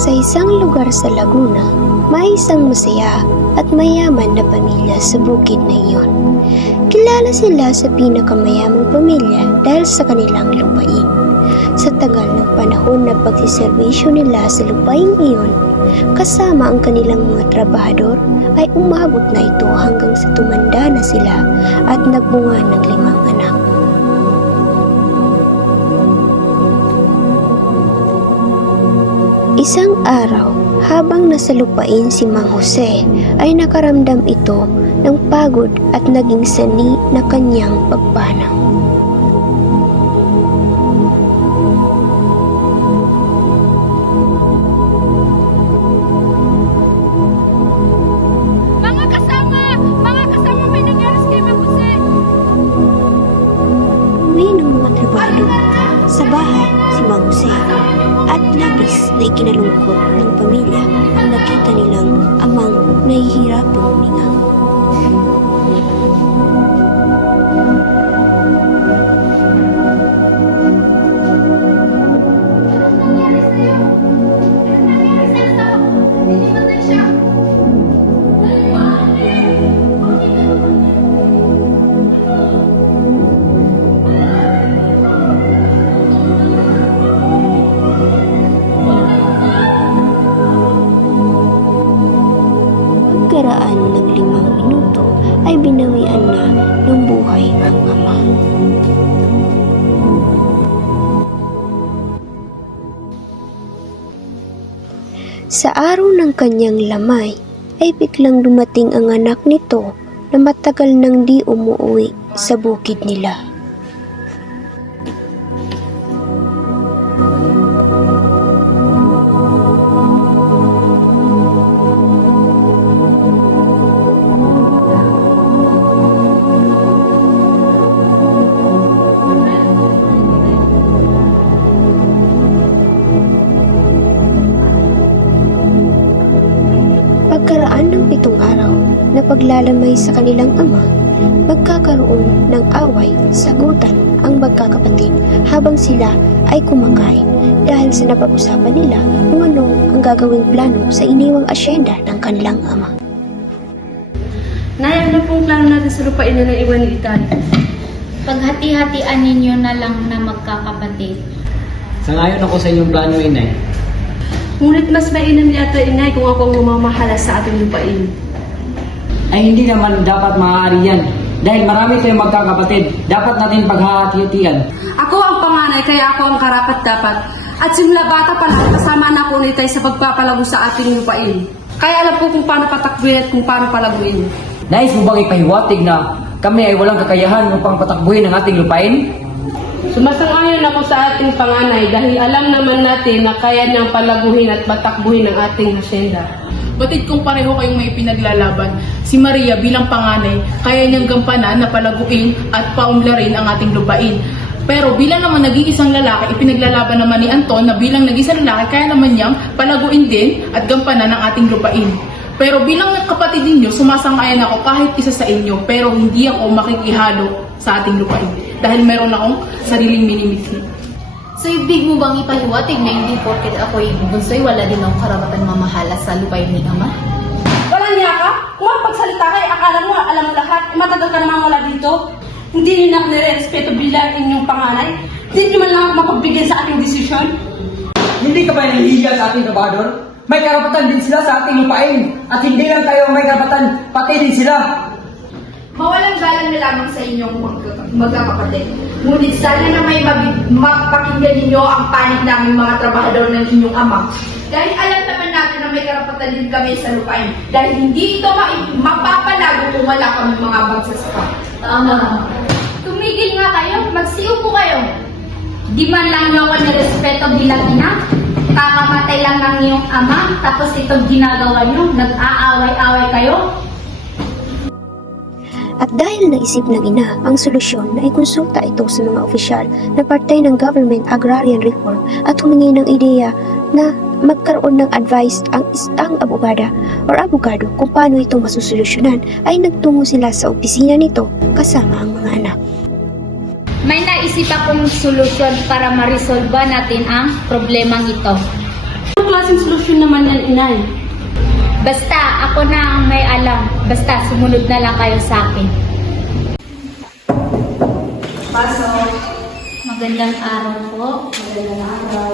Sa isang lugar sa Laguna, may isang masaya at mayaman na pamilya sa bukid na iyon. Kilala sila sa pinakamayamang pamilya dahil sa kanilang lupain. Sa tagal ng panahon na pagsiservisyo nila sa lupain iyon, kasama ang kanilang mga trabahador, ay umabot na ito hanggang sa tumanda na sila at nagbunga ng 5 anak. Isang araw, habang nasa lupain si Mang Jose, ay nakaramdam ito ng pagod at naging sani na kanyang pagpanaw. Mga kasama, may nangyari kay Mang Jose. Uwi ng mga trabahador sa bahay si Mang Jose at labis na ikinalungkot ng pamilya ang nakita nilang amang nahihirapang huminga. Pagkaraan ng 5 minuto ay binawian na ng buhay ang ama. Sa araw ng kanyang lamay ay biglang dumating ang anak nito na matagal nang di umuwi sa bukid nila. Pagkaraan ng 7 araw na paglalamay sa kanilang ama, magkakaroon ng away, sagutan ang magkakapatid habang sila ay kumakain dahil sa napag-usapan nila kung ano ang gagawing plano sa iniwang asyenda ng kanilang ama. Nay, ano pong plano natin sa lupain na naiwan ni Itay? Paghati-hatian ninyo na lang na magkakapatid. Sangayon ako sa inyong plano, Inay. Ngunit mas mainam yata, Inay, kung ako ang mamamahala sa ating lupain. Ay hindi naman dapat maaari yan. Dahil marami tayong magkakapatid. Dapat natin paghahati-hatian. Ako ang panganay, kaya ako ang karapat-dapat. At simula bata pa lang, kasama na ako ni Itay sa pagpapalago sa ating lupain. Kaya alam ko kung paano patakbuhin at kung paano palaguin. Nais mo bang ipahiwatig na kami ay walang kakayahan upang patakbuhin ang ating lupain? Sumasang-ayon ako sa ating panganay dahil alam naman natin na kaya niyang palaguhin at patakbuhin ang ating hasyenda. Batid kung pareho kayong may pinaglalaban, si Maria bilang panganay, kaya niyang gampanan na palaguin at paunlarin ang ating lupain. Pero bilang naman nag-iisang lalaki, ipinaglalaban naman ni Anton na bilang nag-iisang lalaki, kaya naman niyang palaguin din at gampanan ang ating lupain. Pero bilang kapatid ninyo, sumasang-ayon ako kahit isa sa inyo, pero hindi ako makikihalo sa ating lupain. Dahil meron akong sariling minimithi. So, ibig mo bang ipahiwatig na hindi porket ako'y bunsoy, wala din akong karapatan mamahala sa lupain ni Ama? Walang niya ka? Kung magpagsalita ka, akala mo, alam mo lahat, matagal ka naman wala dito. Hindi niyo na ako nire-respeto bilang inyong panganay. Hindi niyo man lang ako mapagbigay sa ating desisyon. Hindi ka ba nahihiya sa ating trabahador? May karapatan din sila sa ating lupain. At hindi lang tayo may karapatan, pati din sila. Mawalang galang na lamang sa inyong magkakapatid. Ngunit sana na may mapakinggan ninyo ang panig naming mga trabahador ng inyong ama. Dahil alam naman natin na may karapatan din kami sa lupain. Dahil hindi ito mapapalago kung wala kami mga magsasaka. Tama. Tumigil nga kayo, magsiupo kayo. Di man lang niyo ako nirespeto bilang ina. Kakamatay lang ng iyong ama, tapos itong ginagawa niyo, nag-aaway-away kayo. At dahil naisip ng ina ang solusyon na ikonsulta ito sa mga opisyal na parte ng Government Agrarian Reform at humingi ng ideya na magkaroon ng advice ang abogado kung paano ito masusolusyonan, ay nagtungo sila sa opisina nito kasama ang mga anak. May naisip akong solusyon para ma-resolve natin ang problemang ito. Anong klase klaseng solusyon naman yan, inay? Basta, ako na ang may alam. Basta, sumunod na lang kayo sa akin. Magandang araw po. Magandang araw.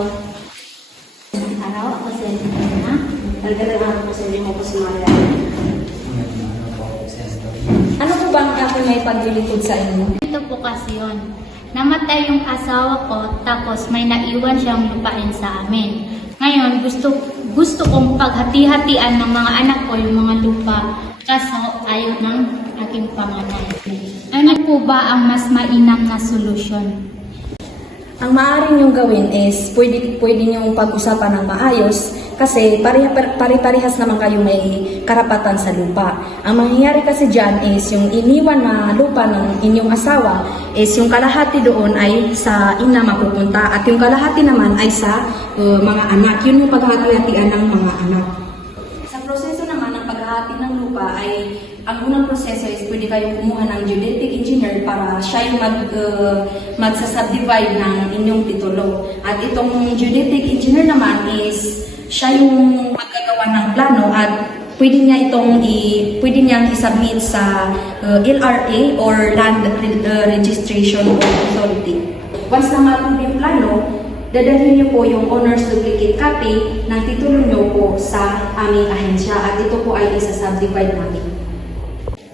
Magandang araw. Ako si Elena. Magandang araw po sa inyo po si Maria. Ano po bang aking may paglilingkod sa inyo? Ito po kasi yun. Namatay yung asawa ko, tapos may naiwan siyang lupain sa amin. Ngayon, gusto kong paghati-hatian ng mga anak ko yung mga lupa. Kaso, ayaw ng aking panganay. Ano po ba ang mas mainam na solusyon? Ang maaari niyong gawin is pwede niyong pag-usapan ng maayos kasi pare-parehas naman kayo may karapatan sa lupa. Ang mangyayari kasi dyan is yung iniwan na lupa ng inyong asawa is yung kalahati doon ay sa ina mapupunta at yung kalahati naman ay sa mga anak. Yun yung paghahati-hatian ng mga anak. Sa proseso naman ng paghahati ng lupa ay ang unang proseso is pwede kayong kumuha ng geodetic engineer para siya yung magsasubdivide ng inyong titulo. At itong geodetic engineer naman is siya yung maggagawa ng plano at pwede niyang isubmit sa LRA or Land Registration Authority. Once na ma-approve yung plano, dadalhin niyo po yung owner's duplicate copy ng titulo niyo po sa aming ahensya at ito po ay isa-subdivide namin.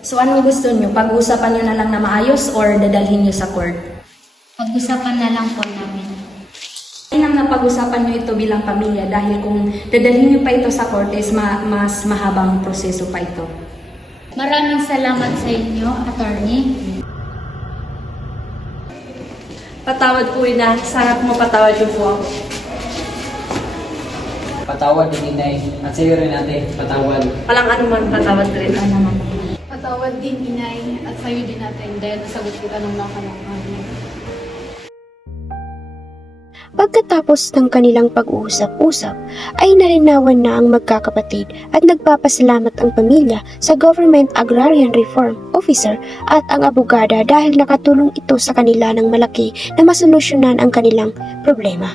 So anong gusto niyo? Pag-uusapan niyo na lang na maayos or dadalhin niyo sa court? Pag-usapan na lang po namin. Inam na pag-usapan niyo ito bilang pamilya dahil kung dadalhin niyo pa ito sa court is mas mahabang proseso pa ito. Maraming salamat sa inyo, attorney. Patawad po, ina. Sana po mapatawad niyo po ako. Patawad din inay. At sa'yo rin ate, patawad. Walang anuman, patawad rin. Patawad din, inay, at sa'yo din natin dahil nasagot kita nung nakalangkan. Pagkatapos ng kanilang pag-uusap-usap, ay nalinawan na ang magkakapatid at nagpapasalamat ang pamilya sa Government Agrarian Reform Officer at ang abogada dahil nakatulong ito sa kanila ng malaki na masolusyonan ang kanilang problema.